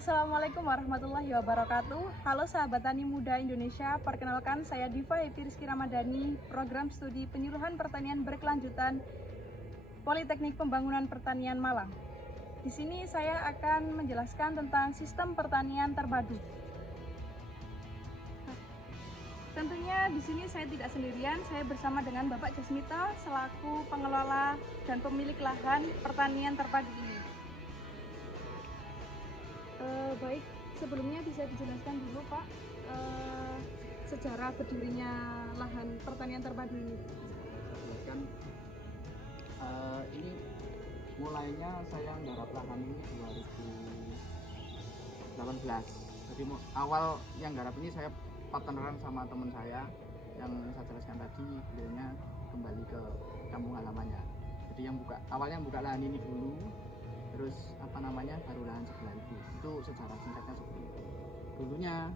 Assalamualaikum warahmatullahi wabarakatuh. Halo sahabat tani muda Indonesia, perkenalkan saya Diva Epi Rizky Ramadhani, program studi penyuluhan pertanian berkelanjutan Politeknik Pembangunan Pertanian Malang. Di sini saya akan menjelaskan tentang sistem pertanian terpadu. Tentunya di sini saya tidak sendirian, saya bersama dengan Bapak Jasmita selaku pengelola dan pemilik lahan pertanian terpadu ini. Baik, sebelumnya bisa dijelaskan dulu Pak sejarah berdirinya lahan pertanian terpadu ini. Jelaskan, ini mulainya saya nggarap lahan ini 2018. Jadi awal yang garap ini saya partneran sama teman saya yang saya jelaskan tadi, beliaunya kembali ke kampung halamannya. Jadi yang awalnya buka lahan ini dulu, terus baru lahan sebelah itu secara singkatnya seperti itu. Dulunya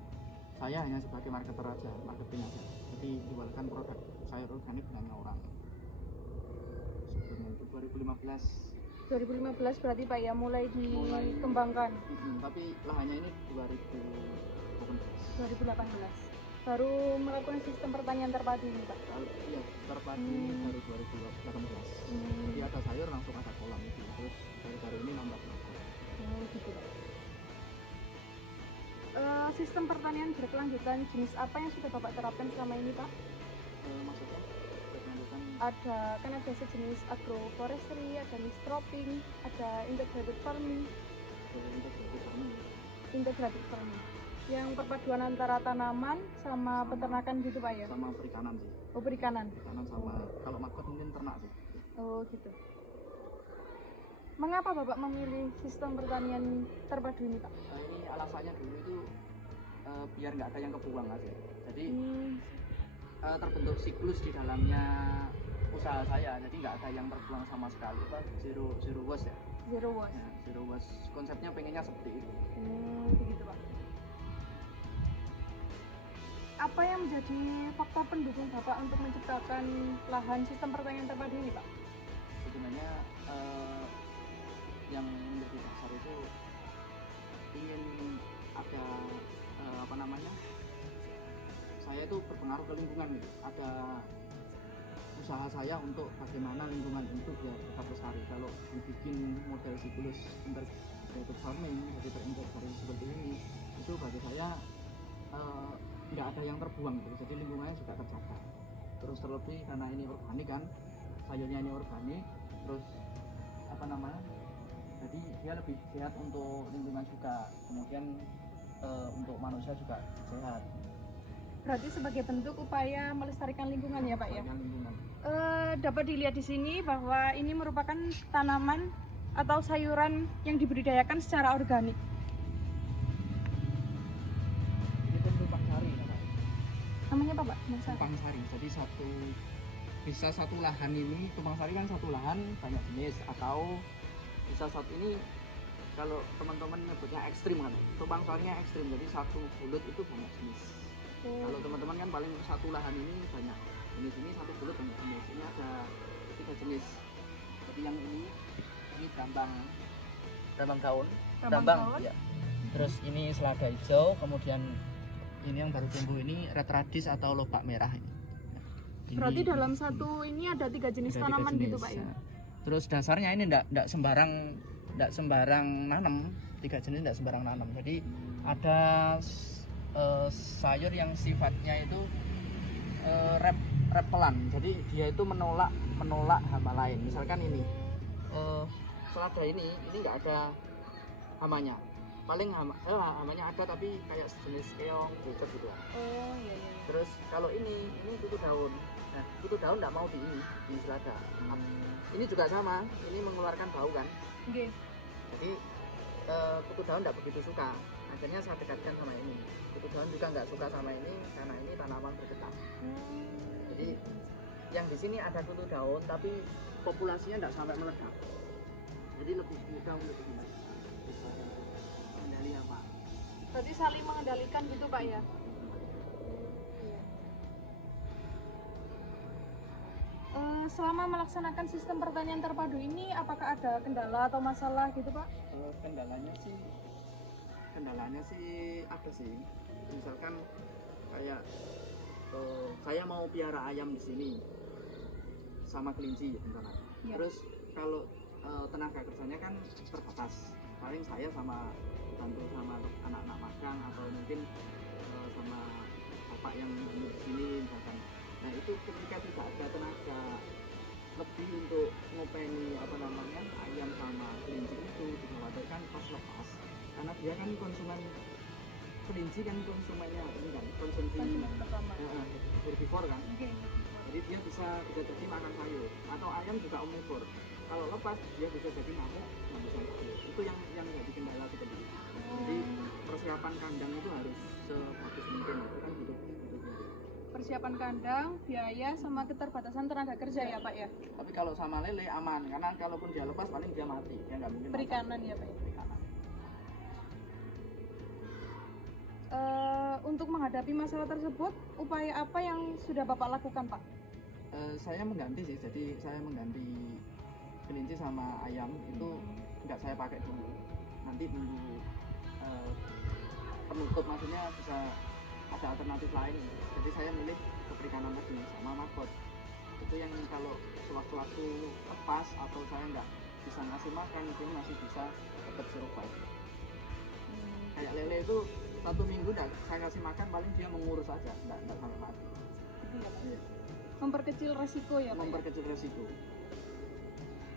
saya hanya sebagai marketer aja, marketing aja, jadi jualkan produk sayur organik dengan orang. Sebelum itu 2015 berarti Pak ya mulai dikembangkan. Tapi lahannya ini 2018 baru melakukan sistem pertanian terpadu ini Pak. Iya, terpadu baru 2018. Jadi ada sayur langsung ada kolam itu, terus baru ini nambah kolam. Gitu Pak. Sistem pertanian berkelanjutan jenis apa yang sudah Bapak terapkan selama ini Pak? Maksudnya berkelanjutan? Ada sejenis agroforestry, ada mixed cropping, ada integrated farming. Integrated farming. Yang perpaduan antara tanaman sama peternakan gitu Pak ya? Sama perikanan sih. Oh, perikanan. Perikanan sama kalau market mungkin ternak sih. Oh, gitu. Mengapa Bapak memilih sistem pertanian terpadu ini Pak? Ini alasannya dulu itu biar nggak ada yang kebuang aja. Jadi terbentuk siklus di dalamnya usaha saya, jadi nggak ada yang terbuang sama sekali, Pak. Zero waste ya. Zero waste. Ya, zero waste. Konsepnya pengennya seperti itu. Begitu Pak. Apa yang menjadi faktor pendukung Bapak untuk menciptakan lahan sistem pertanian terpadu ini Pak? Sebenarnya yang menjadi dasar itu ingin ada saya itu berpengaruh ke lingkungan gitu. Ada usaha saya untuk bagaimana lingkungan itu biar tetap lestari. Kalau dibikin model siklus integrated farming, jadi terintegrasi seperti ini, itu bagi saya tidak ada yang terbuang gitu. Jadi lingkungannya juga terjaga. Terus terlebih karena ini organik kan, sayurnya ini organik, terus jadi dia lebih sehat untuk lingkungan juga, kemudian untuk manusia juga sehat. Berarti sebagai bentuk upaya melestarikan lingkungan ya Pak ya? Lingkungan. Dapat dilihat di sini bahwa ini merupakan tanaman atau sayuran yang dibudidayakan secara organik. Ini kan tumpang sari ya Pak? Namanya apa Pak? Tumpang sari. Jadi bisa satu lahan ini, tumpang sari kan satu lahan banyak jenis, atau bisa satu ini kalau teman-teman nyebutnya ekstrim kan, tumpang sarinya ekstrim, jadi satu bulut itu banyak jenis. Kalau teman-teman kan paling satu lahan ini banyak jenis, ini satu bulut banyak jenis. Ini ada 3 jenis. Jadi yang ini brambang daun. Ya. Terus ini selada hijau, kemudian ini yang baru tumbuh ini red radish atau lobak merah ini. Berarti dalam satu ini ada 3 jenis tanaman gitu Pak ya? Terus dasarnya ini enggak sembarang nanam, 3 jenis enggak sembarang nanam. Jadi ada sayur yang sifatnya itu repelan, jadi dia itu menolak hama lain. Misalkan ini selada ini nggak ada hamanya, paling hamanya ada tapi kayak sejenis keong, bucet gitu. Oh iya. Terus kalau ini kutu daun. Nah, kutu daun nggak mau di selada. Ini juga sama, ini mengeluarkan bau kan. Okay. Jadi kutu daun nggak begitu suka. Akhirnya saya dekatkan sama ini. Kutu daun juga nggak suka sama ini karena ini tanaman bergetah. Jadi yang di sini ada kutu daun tapi populasinya nggak sampai meledak. Jadi lebih mudah untuk mengendali apa. Berarti saling mengendalikan gitu Pak ya? Selama melaksanakan sistem pertanian terpadu ini, apakah ada kendala atau masalah gitu Pak? Kendalanya sih kendalanya sih ada sih. Misalkan kayak saya mau piara ayam di sini sama kelinci misalnya. Iya. Terus kalau tenaga kerjanya kan terbatas. Paling saya sama dibantu sama anak-anak magang atau mungkin sama bapak yang di sini misalkan. Nah itu ketika tidak ada tenaga lebih untuk ngopeni ayam sama kelinci itu dikhawatirkan pas lepas, karena dia kan konsumen kelinci kan konsumennya ini kan konsumsi Konsumen pertama. herbivore kan, Oke. jadi dia bisa jadi makan sayur, atau ayam juga omnivore, kalau lepas dia bisa jadi ngamuk ngabisin sayur. Itu yang jadi kendala seperti itu. Jadi persiapan kandang itu harus sebagus mungkin, itu kan butuh biaya. Persiapan kandang, biaya, sama keterbatasan tenaga kerja ya Pak ya. Tapi kalau sama lele aman, karena kalaupun dia lepas paling dia mati, dia nggak mungkin Perikanan ya Pak ya. perikanan. Untuk menghadapi masalah tersebut, upaya apa yang sudah Bapak lakukan Pak? Saya mengganti sih, jadi saya mengganti kelinci sama ayam itu nggak saya pakai dulu, nanti nunggu penutup, maksudnya bisa ada alternatif lain. Jadi saya milih ke perikanan lagi sama makot. Itu yang kalau sewaktu-waktu lepas atau saya nggak bisa ngasih makan, dia masih bisa tetap survive. Kayak lele itu 1 minggu saya kasih makan, paling dia mengurus aja, nggak sampai mati. Gitu ya, Pak? Iya. Memperkecil resiko ya Pak. Memperkecil resiko.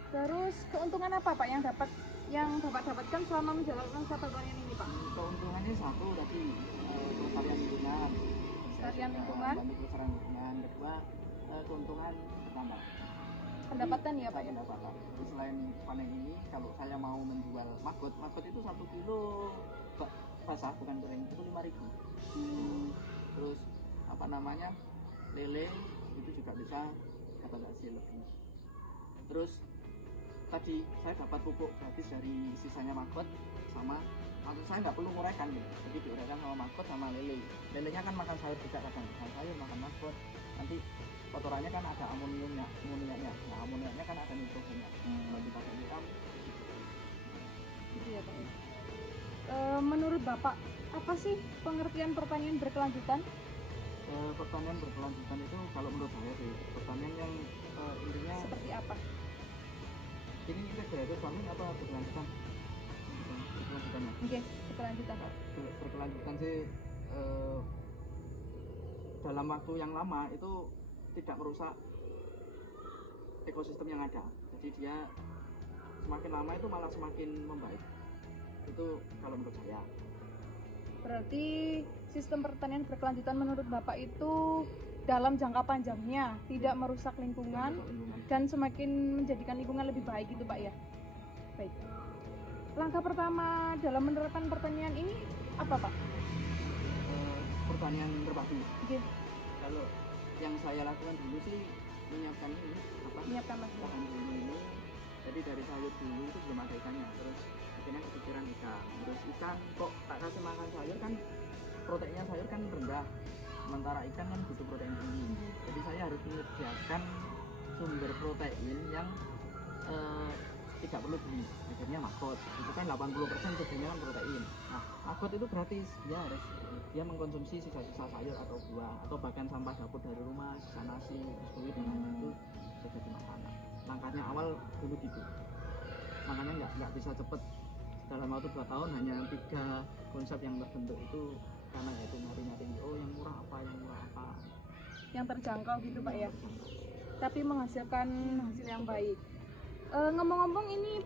Terus keuntungan apa Pak yang Bapak dapatkan selama menjalankan usaha pertanian ini Pak? Keuntungannya satu tadi pelestarian lingkungan. Pelestarian lingkungan. Bantu pelestarian lingkungan. Kedua keuntungan pertama. Pendapatan ya Pak ya? Pendapatan. Jadi selain panen ini, kalau saya mau menjual maggot itu 1 kilo basah bukan kering itu 5.000. Terus lele itu juga bisa dapat hasil lebih. Terus tadi saya dapat pupuk gratis dari sisanya maggot, sama maksud saya nggak perlu nguraikan gitu, jadi diuraikan sama maggot sama lele. Lelenya kan makan sayur juga, kadang makan sayur makan maggot, nanti kotorannya kan ada amoniumnya, nah amoniaknya kan ada nitrogennya. Kalau dipakai siram Gitu ya Pak ya. Menurut Bapak, apa sih pengertian pertanian berkelanjutan? Pertanian berkelanjutan itu kalau menurut saya sih pertanian yang intinya Seperti apa? ini integrated farming apa berkelanjutan? Berkelanjutannya. Oke, berkelanjutan. Berkelanjutan sih dalam waktu yang lama itu tidak merusak ekosistem yang ada. Jadi dia semakin lama itu malah semakin membaik. Itu kalau menurut saya. Berarti sistem pertanian berkelanjutan menurut Bapak itu dalam jangka panjangnya tidak merusak lingkungan dan semakin menjadikan lingkungan lebih baik gitu Pak ya. Baik. Langkah pertama dalam menerapkan pertanian ini apa Pak? Pertanian terpadu. Oke, Kalau yang saya lakukan dulu sih menyiapkan menyiapkan lahan. lahan dulu ini. Jadi dari sayur dulu itu belum ada ikannya, terus akhirnya kepikiran ikan. Terus ikan kok tak kasih makan sayur kan proteinnya sayur kan rendah, sementara ikan kan butuh protein tinggi. Jadi saya harus menyediakan sumber protein yang tidak perlu beli. Akhirnya maggot itu kan 80% sebetulnya kan protein. Nah maggot itu gratis, dia mengkonsumsi sisa-sisa sayur atau buah atau bahkan sampah dapur dari rumah, sisa nasi, terus dan lain itu bisa jadi makanan. Langkahnya awal dulu gitu, makanya nggak bisa cepet dalam waktu 2 tahun hanya 3 konsep yang terbentuk itu, karena itu nyari yang murah apa Yang terjangkau gitu Pak ya. Tapi menghasilkan hasil yang baik. Ngomong-ngomong ini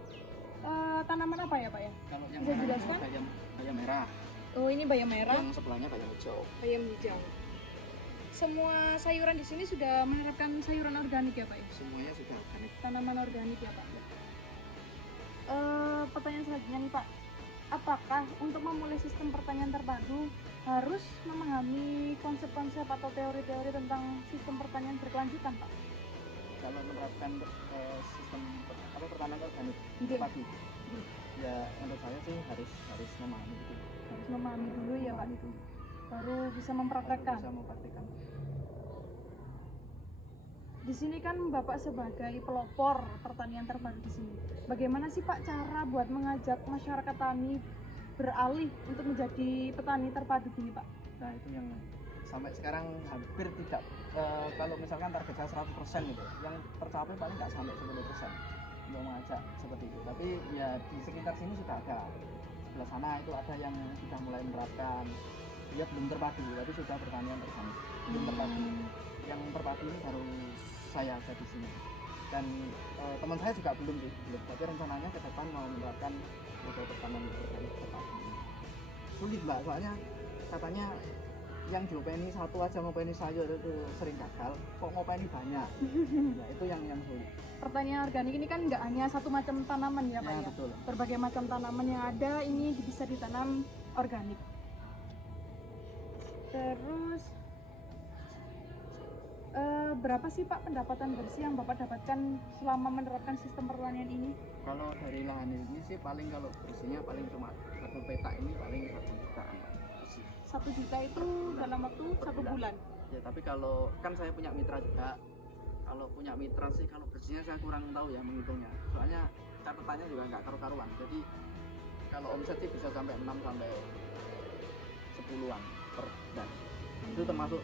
tanaman apa ya Pak ya? kalau yang Bisa dijelaskan? bayam merah, Oh ini bayam merah, yang sebelahnya bayam hijau. bayam hijau. Semua sayuran di sini sudah menerapkan sayuran organik ya Pak ya? Semuanya sudah organik. Tanaman organik ya Pak. Pertanyaan selanjutnya nih Pak, apakah untuk memulai sistem pertanian terpadu harus memahami konsep-konsep atau teori-teori tentang sistem pertanian berkelanjutan Pak? Kalau menerapkan sistem pertanian organik Oke. padu, ya menurut saya sih harus memahami itu. Harus memahami dulu ya Pak, Itu baru bisa mempraktekkan. bisa mempraktikkan. Di sini kan Bapak sebagai pelopor pertanian terpadu di sini. Bagaimana sih Pak cara buat mengajak masyarakat tani beralih untuk menjadi petani terpadu gini Pak? Nah itu yang sampai sekarang hampir tidak, kalau misalkan target saya 100% gitu, yang tercapai paling nggak sampai 10% untuk mengajak seperti itu. Tapi ya di sekitar sini sudah ada, sebelah sana itu ada yang sudah mulai menerapkan. Dia belum terpadu, tapi sudah pertanian bersama. Belum terpadu. Yang terpadu ini baru saya ada di sini. Dan teman saya juga belum. Tapi rencananya ke depan mau menerapkan model pertanian organik terpadu. Sulit Mbak, soalnya katanya yang diopeni satu aja ngopeni sayur itu sering gagal, kok ngopeni banyak. Nah, itu yang sulit. Pertanian organik ini kan nggak hanya satu macam tanaman ya Pak ya? Betul. Berbagai macam tanaman yang ada ini bisa ditanam organik. Terus berapa sih Pak pendapatan bersih yang Bapak dapatkan selama menerapkan sistem pertanian ini? Kalau dari lahan ini sih paling kalau bersihnya paling cuma satu petak ini paling 1 jutaan bersih. 1 juta itu dalam waktu 1 bulan? Ya tapi kalau kan saya punya mitra juga, kalau punya mitra sih kalau bersihnya saya kurang tahu ya menghitungnya, soalnya catatannya juga nggak karu-karuan. Jadi kalau omset sih bisa sampai 6 sampai 10-an per bulan. Itu termasuk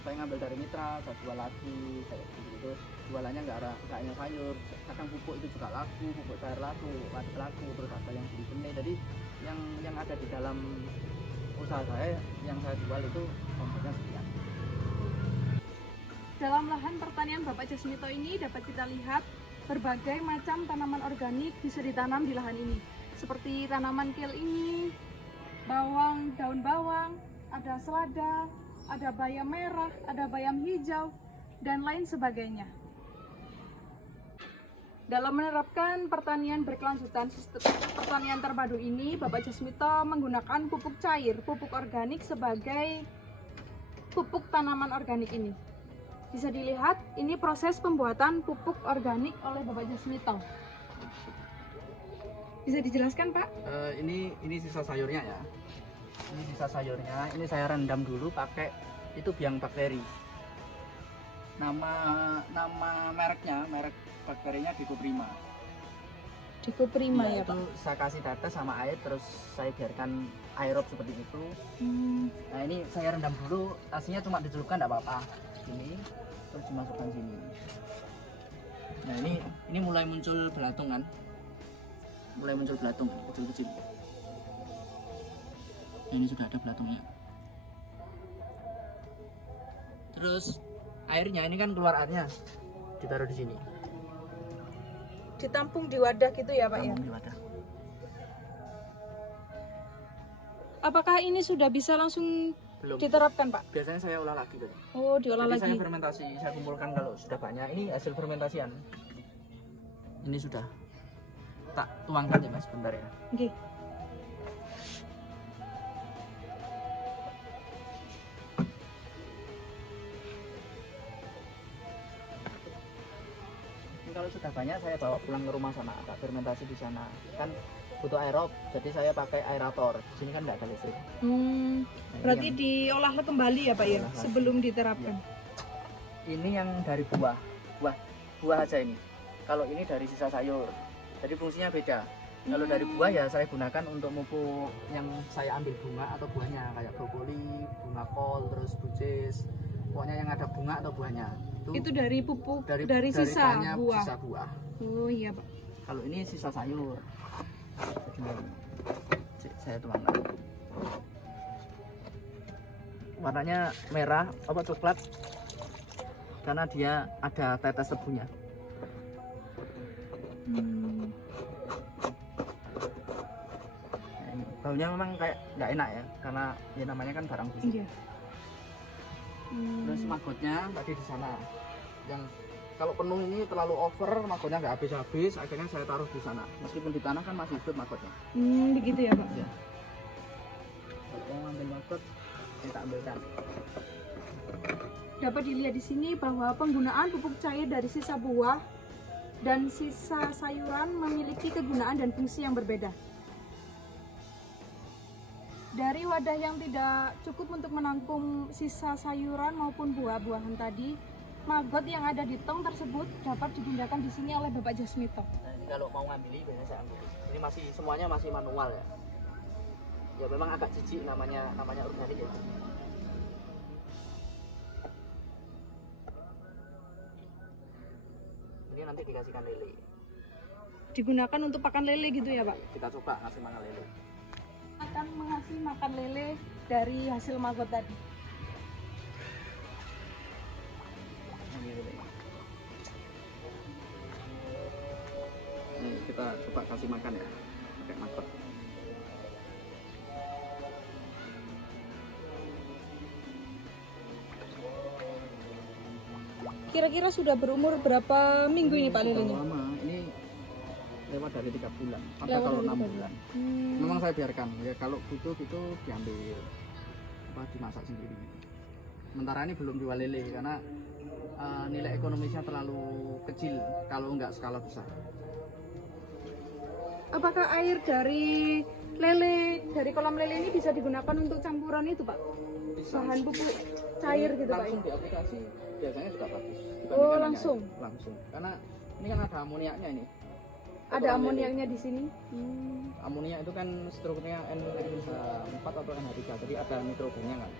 saya ngambil dari mitra, saya jual lagi kayak gitu. Terus jualannya nggak hanya sayur, kadang pupuk itu juga laku, pupuk cair laku, waduk laku, terus ada yang beli benih. Jadi yang ada di dalam usaha saya yang saya jual itu omsetnya sekian. Dalam lahan pertanian Bapak Jasmito ini dapat kita lihat berbagai macam tanaman organik bisa ditanam di lahan ini. Seperti tanaman kale ini, bawang, daun bawang, ada selada, ada bayam merah, ada bayam hijau, dan lain sebagainya. Dalam menerapkan pertanian berkelanjutan sistem pertanian terpadu ini, Bapak Jasmito menggunakan pupuk cair, pupuk organik sebagai pupuk tanaman organik ini. Bisa dilihat, ini proses pembuatan pupuk organik oleh Bapak Jasmito. Bisa dijelaskan Pak? Ini sisa sayurnya ya. Ini sisa sayurnya, ini saya rendam dulu pakai itu biang bakteri. Nama merek bakterinya Dicoprima. Dicoprima ya Pak. Itu saya kasih tetes sama air, terus saya biarkan aerob seperti itu. Nah ini saya rendam dulu, aslinya cuma dicelupkan tidak apa-apa. Ini terus dimasukkan sini. Nah ini mulai muncul belatung kan, mulai muncul belatung kecil-kecil. Nah, ini sudah ada belatungnya. Terus airnya ini kan keluar airnya, ditaruh di sini. Ditampung di wadah gitu ya Pak ya? Di wadah. Apakah ini sudah bisa langsung Belum diterapkan Pak? Biasanya saya olah lagi gitu. Oh, diolah Jadi lagi. saya fermentasi, saya kumpulkan kalau sudah banyak. Ini hasil fermentasian. Ini sudah tak tuangkan ya Mas, bentar ya. Oke. Ini kalau sudah banyak saya bawa pulang ke rumah sana, tak fermentasi di sana. Kan butuh aerob, jadi saya pakai aerator. Di sini kan nggak ada listrik. Nah, Berarti diolah kembali ya Pak ya, sebelum diterapkan. Ini yang dari buah aja ini. Kalau ini dari sisa sayur, jadi fungsinya beda. Kalau dari buah ya saya gunakan untuk mupuk yang saya ambil bunga atau buahnya, kayak brokoli, bunga kol, terus buncis. Pokoknya yang ada bunga atau buahnya. Itu dari pupuk, dari sisa sisa buah. Sisa buah. Oh iya Pak. Kalau ini sisa sayur. Saya tuangkan. Warnanya merah apa coklat karena dia ada tetes tebunya. Nah, ini baunya memang kayak nggak enak ya, karena ya namanya kan barang busuk. Iya. Terus magotnya tadi di sana, yang kalau penuh ini terlalu over, magotnya nggak habis-habis, akhirnya saya taruh di sana. Meskipun di tanah kan masih hidup magotnya. Begitu ya Pak. Ya. Kalau mau ambil magot, kita ambilkan. Dapat dilihat di sini bahwa penggunaan pupuk cair dari sisa buah dan sisa sayuran memiliki kegunaan dan fungsi yang berbeda. Dari wadah yang tidak cukup untuk menampung sisa sayuran maupun buah-buahan tadi, maggot yang ada di tong tersebut dapat digunakan di sini oleh Bapak Jasmito. Nah, ini kalau mau ngambil biasanya saya ambil. Ini semuanya masih manual ya. ya memang agak jijik namanya organik ya. Ini nanti dikasihkan lele. Digunakan untuk pakan lele gitu ya Pak? Kita coba ngasih makan lele. Akan mengasih makan lele dari hasil maggot tadi. Ini lele. Nih kita coba kasih makan ya, pakai maggot. Kira-kira sudah berumur berapa minggu ini Pak Sudah lelenya? lama, ini lewat dari 3 bulan, sampai Lewat kalau dari 6 3 bulan. Hmm. Memang saya biarkan, ya kalau butuh gitu diambil, dimasak sendiri. Sementara ini belum jual lele karena nilai ekonomisnya terlalu kecil kalau nggak skala besar. Apakah air dari lele, dari kolam lele ini bisa digunakan untuk campuran itu Pak? Bisa. Bahan pupuk cair gitu Pak? Langsung di aplikasi biasanya juga bagus. Oh, Dibandingkan langsung? hanya- langsung. Karena ini kan ada amoniaknya ini. Ada Kolam amoniaknya di sini? lele. Amoniak itu kan strukturnya N4 atau NH3, jadi ada nitrogennya kan.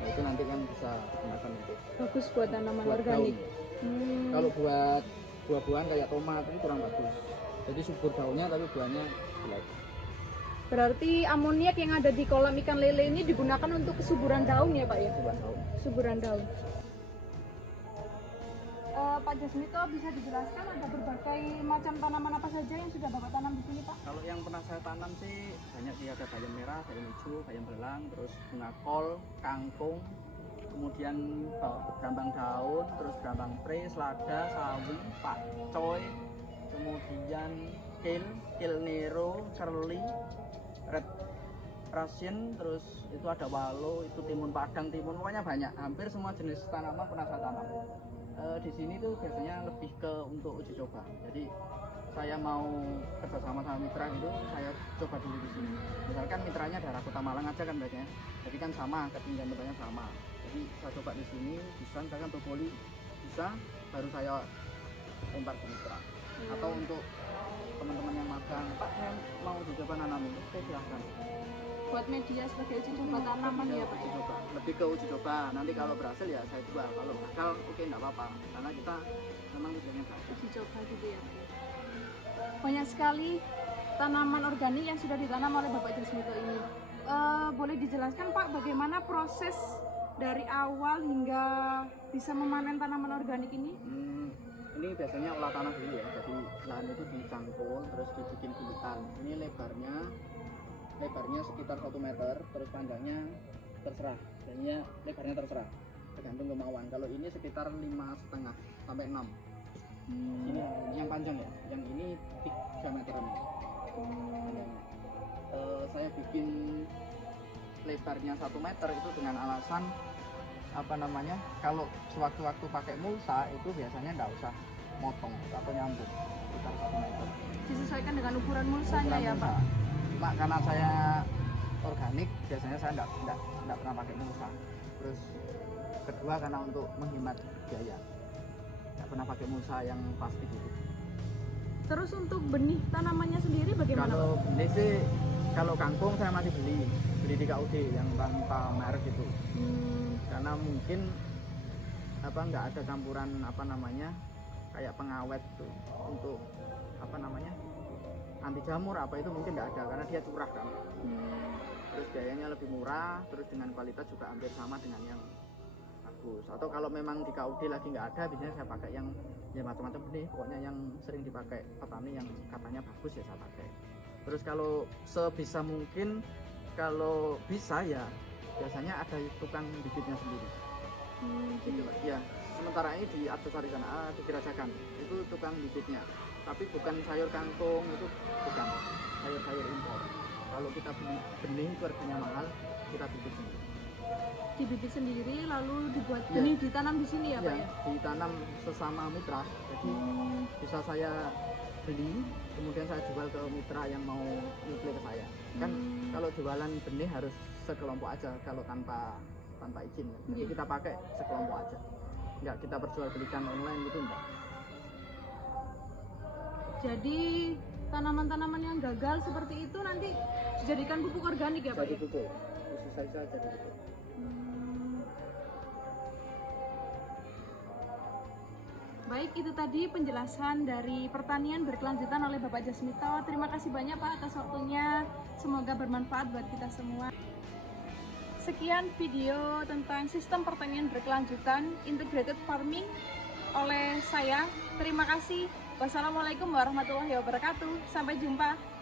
Nah itu nanti kan bisa digunakan untuk Bagus buat tanaman buat organik. daun. Kalau buat buah-buahan kayak tomat itu kurang bagus. Jadi subur daunnya tapi buahnya jelek. Berarti amoniak yang ada di kolam ikan lele ini digunakan untuk kesuburan daun ya Pak ya? Buah daun. Suburan daun. Pak Jasmito bisa dijelaskan ada berbagai macam tanaman apa saja yang sudah Bapak tanam di sini Pak? Kalau yang pernah saya tanam sih banyak sih, ada bayam merah, bayam hijau, bayam belang, terus bunga kol, kangkung, kemudian berambang daun, terus berambang pre, selada, sawi, pakcoy, kemudian kale nero, curly, red Russian, terus itu ada walo, itu timun padang, pokoknya banyak, hampir semua jenis tanaman pernah saya tanam. Di sini tuh biasanya lebih ke untuk uji coba. Jadi saya mau kerjasama sama mitra itu, saya coba dulu di sini. Misalkan mitranya daerah Kota Malang aja kan biasanya, jadi kan sama, ketinggian tempatnya sama. Jadi saya coba di sini, bisa misalkan Topoli bisa, baru saya lempar ke mitra. Atau untuk teman-teman yang magang, Pak saya mau dicoba nanam ini, oke silahkan. Buat media sebagai uji coba tanaman ya Pak? Uji coba, lebih ke uji coba. Nanti kalau berhasil ya saya jual, kalau gagal oke enggak apa-apa, karena kita memang tujuannya berhasil. Uji coba gitu ya. Banyak sekali tanaman organik yang sudah ditanam oleh Bapak Jasmito ini. Boleh dijelaskan Pak bagaimana proses dari awal hingga bisa memanen tanaman organik ini? Ini biasanya olah tanah dulu ya, jadi lahan itu dicangkul terus dibikin bulutan. Ini lebarnya sekitar 1 meter, terus panjangnya terserah, jadinya lebarnya terserah tergantung kemauan. Kalau ini sekitar 5,5 sampai 6. Ini yang panjang ya, yang ini 3 meteran. Saya bikin lebarnya 1 meter itu dengan alasan kalau sewaktu-waktu pakai mulsa itu biasanya nggak usah motong atau nyambung sekitar 1 meter. Disesuaikan dengan ukuran mulsanya Ukuran ya mulsa. Pak? Cuma karena saya organik biasanya saya nggak pernah pakai mulsa. Terus kedua karena untuk menghemat biaya, nggak pernah pakai mulsa yang pasti gitu. Terus untuk benih tanamannya sendiri bagaimana Kalau Pak? benih sih, kalau kangkung saya masih beli di KUD yang tanpa merek gitu. Karena mungkin nggak ada campuran kayak pengawet tuh untuk anti jamur apa itu mungkin nggak ada karena dia curah kan. Terus biayanya lebih murah, terus dengan kualitas juga hampir sama dengan yang bagus. Atau kalau memang di KUD lagi nggak ada, biasanya saya pakai yang ya macam-macam benih, pokoknya yang sering dipakai petani yang katanya bagus ya saya pakai. Terus kalau sebisa mungkin kalau bisa ya biasanya ada tukang bibitnya sendiri. Gitu Pak. Ya, sementara ini di Arjosari sana, di Gerajakan itu tukang bibitnya. Tapi bukan sayur kangkung, itu bukan sayur-sayur impor. Kalau kita beli benih itu harganya mahal, kita bibit sendiri. Dibibit sendiri lalu dibuat benih ditanam di sini ya Pak ya? Ditanam sesama mitra. Jadi bisa saya beli, kemudian saya jual ke mitra yang mau nyuplai ke saya. Kan kalau jualan benih harus sekelompok aja, kalau tanpa izin. Jadi kita pakai sekelompok aja. Enggak kita perjualbelikan online gitu enggak. Jadi tanaman-tanaman yang gagal seperti itu nanti Dijadikan pupuk organik ya Pak? Jadi Ya? pupuk, khusus saja jadi pupuk. Baik, itu tadi penjelasan dari pertanian berkelanjutan oleh Bapak Jasmito. Terima kasih banyak Pak atas waktunya. Semoga bermanfaat buat kita semua. Sekian video tentang sistem pertanian berkelanjutan integrated farming oleh saya. Terima kasih. Wassalamualaikum warahmatullahi wabarakatuh. Sampai jumpa.